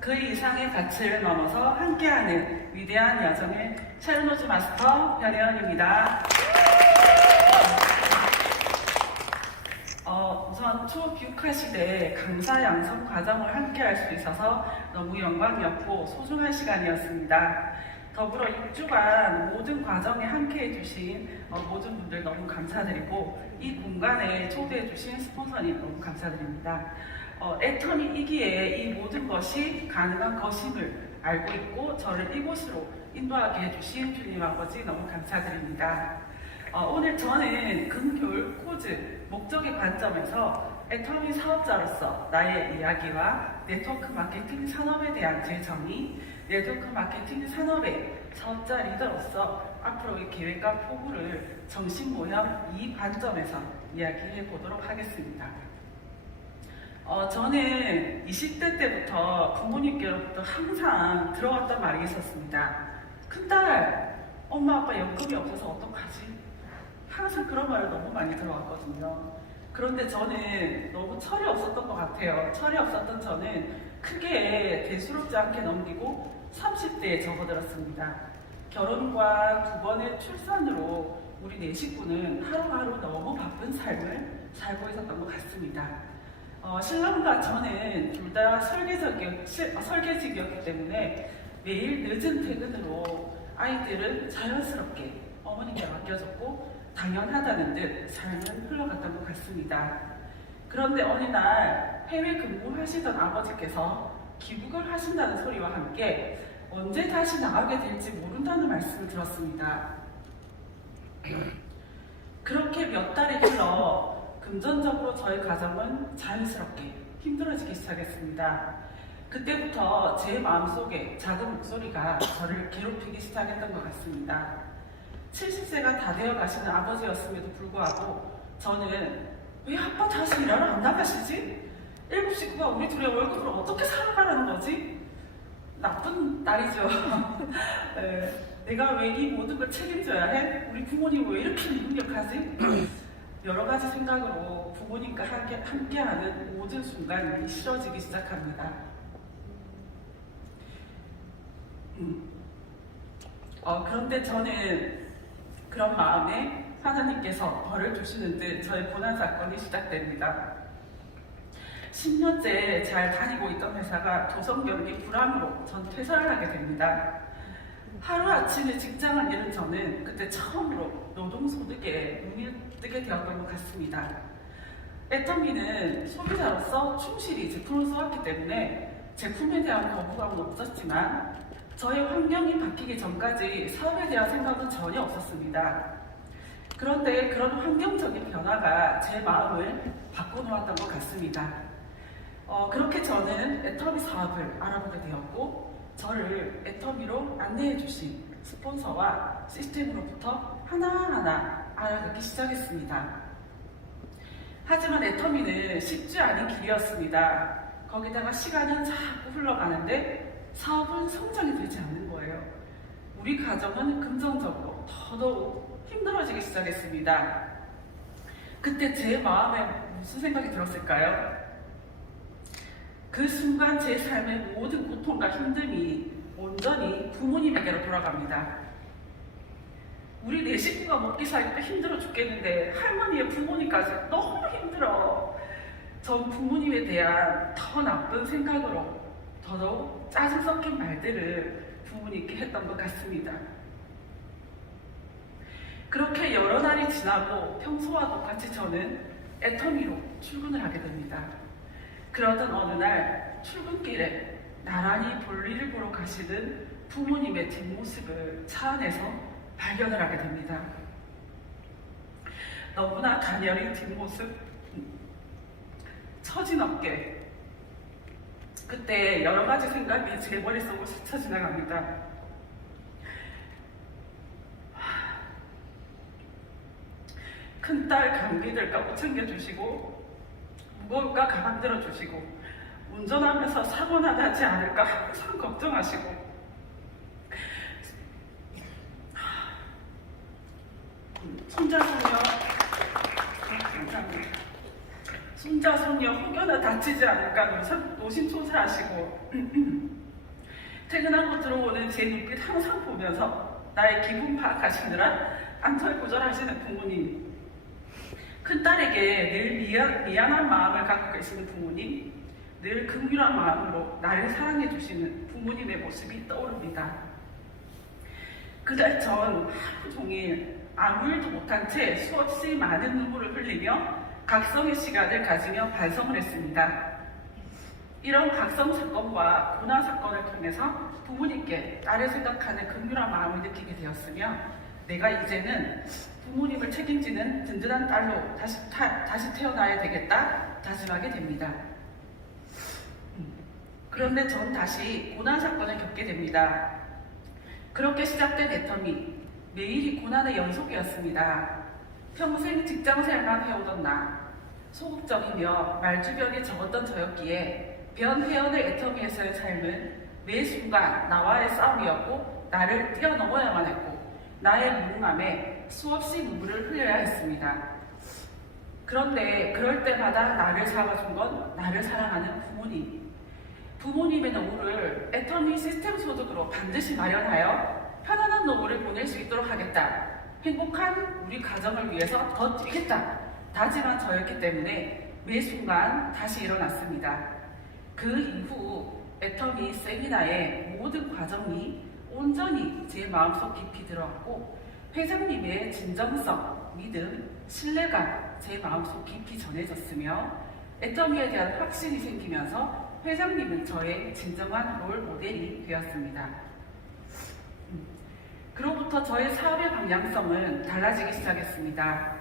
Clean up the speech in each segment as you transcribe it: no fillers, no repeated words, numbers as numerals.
그 이상의 가치를 넘어서 함께하는 위대한 여정의 첼로즈 마스터 변혜연입니다. 우선 초교육화 시대에 강사 양성 과정을 함께할 수 있어서 너무 영광이었고 소중한 시간이었습니다. 더불어 6주간 모든 과정에 함께해 주신 모든 분들 너무 감사드리고 이 공간에 초대해 주신 스폰서님 너무 감사드립니다. 애터미이기에 이 모든 것이 가능한 것임을 알고 있고 저를 이곳으로 인도하게 해주신 주님 아버지 너무 감사드립니다. 오늘 저는 근교육 코즈 목적의 관점에서 애터미 사업자로서 나의 이야기와 네트워크 마케팅 산업에 대한 제 정의, 네트워크 마케팅 산업의 사업자 리더로서 앞으로의 계획과 포부를 정신 모형 이 관점에서 이야기해 보도록 하겠습니다. 저는 20대 때부터 부모님께로부터 항상 들어왔던 말이 있었습니다. 큰딸, 엄마 아빠 연금이 없어서 어떡하지? 항상 그런 말을 너무 많이 들어왔거든요. 그런데 저는 너무 철이 없었던 것 같아요. 철이 없었던 저는 크게 대수롭지 않게 넘기고 30대에 접어들었습니다. 결혼과 2번의 출산으로 우리 4식구는 하루하루 너무 바쁜 삶을 살고 있었던 것 같습니다. 신랑과 저는 둘 다 설계직이었기 때문에 매일 늦은 퇴근으로 아이들은 자연스럽게 어머니께 맡겨졌고 당연하다는 듯 삶은 흘러갔던 것 같습니다. 그런데 어느 날 해외 근무하시던 아버지께서 귀국을 하신다는 소리와 함께 언제 다시 나가게 될지 모른다는 말씀을 들었습니다. 그렇게 몇 달이 흘러 금전적으로 저희 가정은 자연스럽게 힘들어지기 시작했습니다. 그때부터 제 마음속에 작은 목소리가 저를 괴롭히기 시작했던 것 같습니다. 70세가 다 되어 가시는 아버지였음에도 불구하고 저는 왜 아빠 다시 일하러 안 나가시지? 7 식구가 우리 둘의 월급으로 어떻게 살아가라는 거지? 나쁜 딸이죠. 네, 내가 왜 이 모든 걸 책임져야 해? 우리 부모님 왜 이렇게 무능력하지? 여러 가지 생각으로 부모님과 함께하는 모든 순간이 싫어지기 시작합니다. 그런데 저는 그런 마음에 하나님께서 벌을 주시는 듯 저의 고난 사건이 시작됩니다. 10년째 잘 다니고 있던 회사가 조성경기 불황으로 전 퇴사를 하게 됩니다. 하루아침에 직장을 잃은 저는 그때 처음으로 노동소득에 눈이 뜨게 되었던 것 같습니다. 애터미는 소비자로서 충실히 제품을 써왔기 때문에 제품에 대한 거부감은 없었지만 저의 환경이 바뀌기 전까지 사업에 대한 생각은 전혀 없었습니다. 그런데 그런 환경적인 변화가 제 마음을 바꿔놓았던 것 같습니다. 그렇게 저는 애터미 사업을 알아보게 되었고 저를 애터미로 안내해 주신 스폰서와 시스템으로부터 하나하나 알아가기 시작했습니다. 하지만 애터미는 쉽지 않은 길이었습니다. 거기다가 시간은 자꾸 흘러가는데 사업은 성장이 되지 않는 거예요. 우리 가정은 금전적으로 더더욱 힘들어지기 시작했습니다. 그때 제 마음에 무슨 생각이 들었을까요? 그 순간 제 삶의 모든 고통과 힘듦이 온전히 부모님에게로 돌아갑니다. 우리 4식구가 먹기 살기도 힘들어 죽겠는데 할머니의 부모님까지 너무 힘들어. 전 부모님에 대한 더 나쁜 생각으로 더더욱 짜증 섞인 말들을 부모님께 했던 것 같습니다. 그렇게 여러 날이 지나고 평소와 똑같이 저는 애터미로 출근을 하게 됩니다. 그러던 어느 날 출근길에 나란히 볼일을 보러 가시는 부모님의 뒷모습을 차 안에서 발견을 하게 됩니다. 너무나 가녀린 뒷모습, 처진 어깨. 그때 여러 가지 생각이 제 머릿속을 스쳐 지나갑니다. 큰딸 감기 들까 못 챙겨주시고 무거울까 가방 들어주시고 운전하면서 사고나 나지 않을까 항상 걱정하시고 손자손녀 감사합니다. 손자, 손녀 혹여나 다치지 않을까 노심초사하시고 퇴근하고 들어오는 제 눈빛 항상 보면서 나의 기분 파악하시느라 안절부절하시는 부모님, 큰딸에게 늘 미안한 마음을 갖고 계시는 부모님, 늘 긍휼한 마음으로 나를 사랑해 주시는 부모님의 모습이 떠오릅니다. 그날 전 하루 종일 아무 일도 못한 채 수없이 많은 눈물을 흘리며 각성의 시간을 가지며 반성을 했습니다. 이런 각성 사건과 고난 사건을 통해서 부모님께 나를 생각하는 긍휼한 마음을 느끼게 되었으며 내가 이제는 부모님을 책임지는 든든한 딸로 다시 태어나야 되겠다 다짐하게 됩니다. 그런데 전 다시 고난 사건을 겪게 됩니다. 그렇게 시작된 애터미, 매일이 고난의 연속이었습니다. 평생 직장생활만 해오던 나, 소극적이며 말주변이 적었던 저였기에 변회원의 애터미에서의 삶은 매 순간 나와의 싸움이었고 나를 뛰어넘어야만 했고 나의 무능함에 수없이 눈물을 흘려야 했습니다. 그런데 그럴 때마다 나를 잡아준 건 나를 사랑하는 부모님. 부모님의 노후를 애터미 시스템 소득으로 반드시 마련하여 편안한 노후를 보낼 수 있도록 하겠다. 행복한 우리 가정을 위해서 더 뛰겠다. 다짐한 저였기 때문에 매 순간 다시 일어났습니다. 그 이후 애터미 세미나의 모든 과정이 온전히 제 마음속 깊이 들어갔고 회장님의 진정성, 믿음, 신뢰가 제 마음속 깊이 전해졌으며 애터미에 대한 확신이 생기면서 회장님은 저의 진정한 롤 모델이 되었습니다. 그로부터 저의 사업의 방향성은 달라지기 시작했습니다.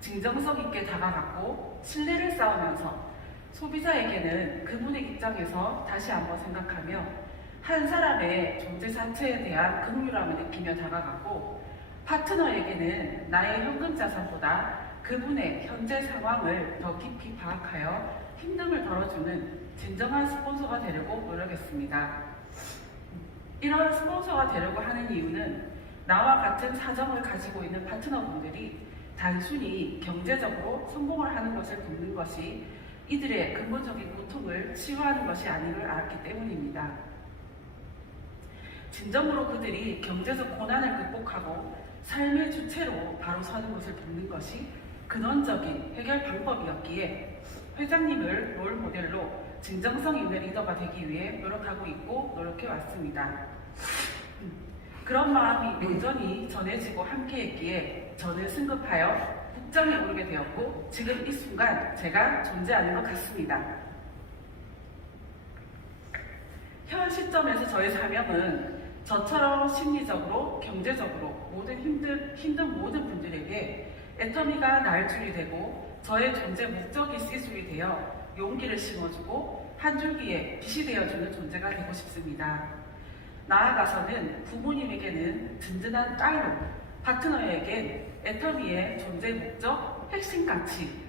진정성 있게 다가갔고 신뢰를 쌓으면서 소비자에게는 그분의 입장에서 다시 한번 생각하며 한 사람의 존재 자체에 대한 긍휼함을 느끼며 다가갔고 파트너에게는 나의 현금 자산보다 그분의 현재 상황을 더 깊이 파악하여 힘듦을 덜어주는 진정한 스폰서가 되려고 노력했습니다. 이런 스폰서가 되려고 하는 이유는 나와 같은 사정을 가지고 있는 파트너분들이 단순히 경제적으로 성공을 하는 것을 돕는 것이 이들의 근본적인 고통을 치유하는 것이 아님을 알았기 때문입니다. 진정으로 그들이 경제적 고난을 극복하고 삶의 주체로 바로 서는 것을 돕는 것이 근원적인 해결 방법이었기에 회장님을 롤 모델로 진정성 있는 리더가 되기 위해 노력하고 있고 노력해 왔습니다. 그런 마음이 온전히 전해지고 함께했기에 저는 승급하여 국장에 오르게 되었고 지금 이 순간 제가 존재하는 것 같습니다. 현 시점에서 저의 사명은 저처럼 심리적으로, 경제적으로 모든 힘든 모든 분들에게 애터미가 나일줄이 되고 저의 존재 목적이 씨줄이 되어 용기를 심어주고 한 줄기에 빛이 되어주는 존재가 되고 싶습니다. 나아가서는 부모님에게는 든든한 딸로, 파트너에겐 애터미의 존재 목적, 핵심 가치,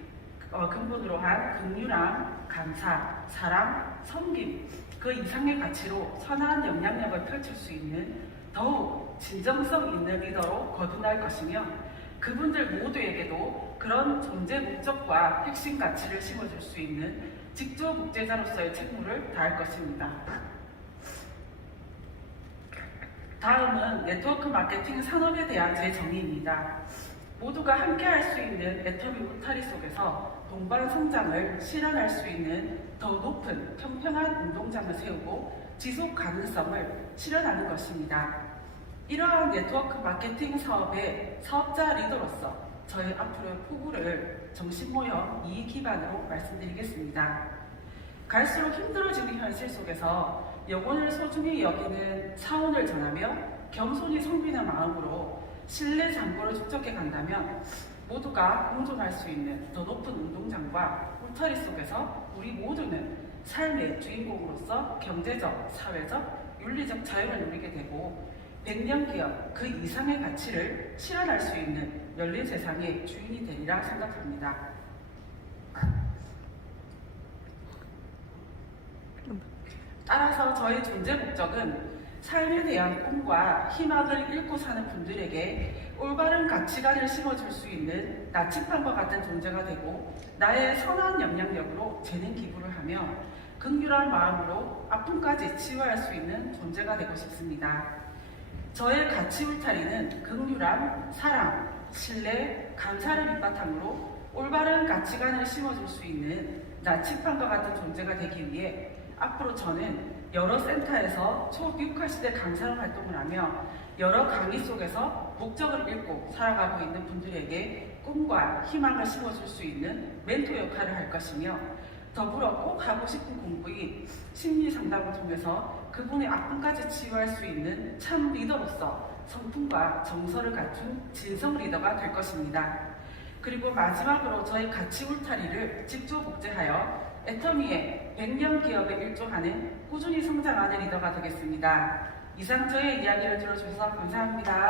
근본으로 한 긍휼함, 감사, 사랑, 섬김, 그 이상의 가치로 선한 영향력을 펼칠 수 있는 더욱 진정성 있는 리더로 거듭날 것이며 그분들 모두에게도 그런 존재 목적과 핵심 가치를 심어줄 수 있는 직조 목재자로서의 책무를 다할 것입니다. 다음은 네트워크 마케팅 산업에 대한 제 정의입니다. 모두가 함께할 수 있는 애터미 울타리 속에서 동반 성장을 실현할 수 있는 더 높은 평평한 운동장을 세우고 지속 가능성을 실현하는 것입니다. 이러한 네트워크 마케팅 사업의 사업자 리더로서 저의 앞으로의 포부를 정신모형 이익 기반으로 말씀드리겠습니다. 갈수록 힘들어지는 현실 속에서 영혼을 소중히 여기는 사원을 전하며 겸손히 섬기는 마음으로 신뢰 잔고를 축적해 간다면 모두가 공존할 수 있는 더 높은 운동장과 울타리 속에서 우리 모두는 삶의 주인공으로서 경제적, 사회적, 윤리적 자유를 누리게 되고 100년 기업 그 이상의 가치를 실현할 수 있는 열린 세상의 주인이 되리라 생각합니다. 따라서 저의 존재 목적은 삶에 대한 꿈과 희망을 잃고 사는 분들에게 올바른 가치관을 심어줄 수 있는 나침반과 같은 존재가 되고 나의 선한 영향력으로 재능 기부를 하며 긍휼한 마음으로 아픔까지 치유할 수 있는 존재가 되고 싶습니다. 저의 가치 울타리는 긍휼함, 사랑, 신뢰, 감사를 밑바탕으로 올바른 가치관을 심어줄 수 있는 나침반과 같은 존재가 되기 위해 앞으로 저는 여러 센터에서 초6화시대 강사로 활동을 하며 여러 강의 속에서 목적을 잃고 살아가고 있는 분들에게 꿈과 희망을 심어줄 수 있는 멘토 역할을 할 것이며 더불어 꼭 하고 싶은 공부인 심리 상담을 통해서 그분의 아픔까지 치유할 수 있는 참 리더로서 성품과 정서를 갖춘 진성 리더가 될 것입니다. 그리고 마지막으로 저희 가치 울타리를 직조 복제하여 애터미의 100년 기업에 일조하는 꾸준히 성장하는 리더가 되겠습니다. 이상 저의 이야기를 들어주셔서 감사합니다.